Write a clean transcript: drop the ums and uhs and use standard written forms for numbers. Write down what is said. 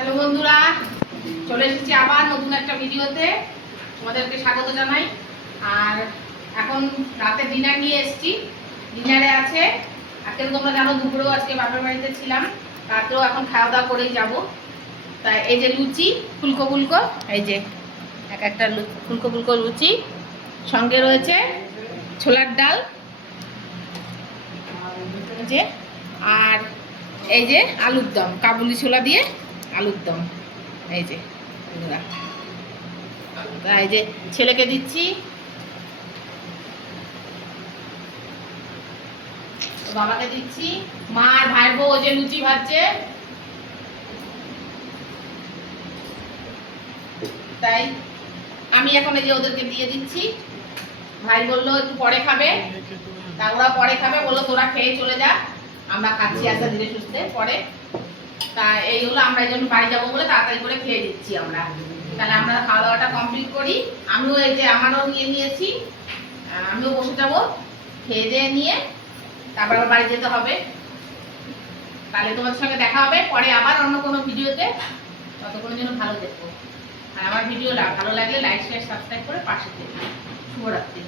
Hello বন্ধুরা, চলে এসেছি আবার নতুন একটা ভিডিওতে। তোমাদেরকে স্বাগত জানাই। আর এখন রাতে ডিনার নিয়ে এসেছি। ডিনারে আছে আজকে, তোমরা জানো দুপুরেও আজকে বাপের বাড়িতে ছিলাম, রাতেও এখন খাওয়া দাওয়া করেই যাব। তাই এই যে লুচি ফুলকো ফুলকো, এই যে এক একটা ফুলকো ফুলকো লুচি, সঙ্গে রয়েছে ছোলার ডাল, যে আর এই যে আলুর দম, কাবুলি ছোলা দিয়ে আলুর দম। এই যে এই যে ছেলেকে দিচ্ছি, বাবাকে দিচ্ছি, মা আর ভাইয়ের বউ যে লুচি ভাজছে, তাই আমি এখন এই যে ওদেরকে দিয়ে দিচ্ছি। ভাই বললো একটু পরে খাবে, তা ওরা পরে খাবে, বললো তোরা খেয়ে চলে যা, আমরা খাচ্ছি আস্তে ধীরে সুস্থে পরে। তা এই হলো, আমরা এই জন্য বাড়ি যাবো বলে তাড়াতাড়ি করে খেয়ে দিচ্ছি আমরা। তাহলে আমরা খাওয়া দাওয়াটা কমপ্লিট করি। আমিও এই যে আমারও নিয়ে নিয়েছি, আমিও বসে যাবো খেয়ে দিয়ে নিয়ে, তারপর আবার বাড়ি যেতে হবে। তাহলে তোমাদের সঙ্গে দেখা হবে পরে আবার অন্য কোনো ভিডিওতে। ততক্ষণের জন্য ভালো দেখবো, আর আমার ভিডিওটা ভালো লাগলে লাইক শেয়ার সাবস্ক্রাইব করে পাশে থেকো। শুভরাত্রি।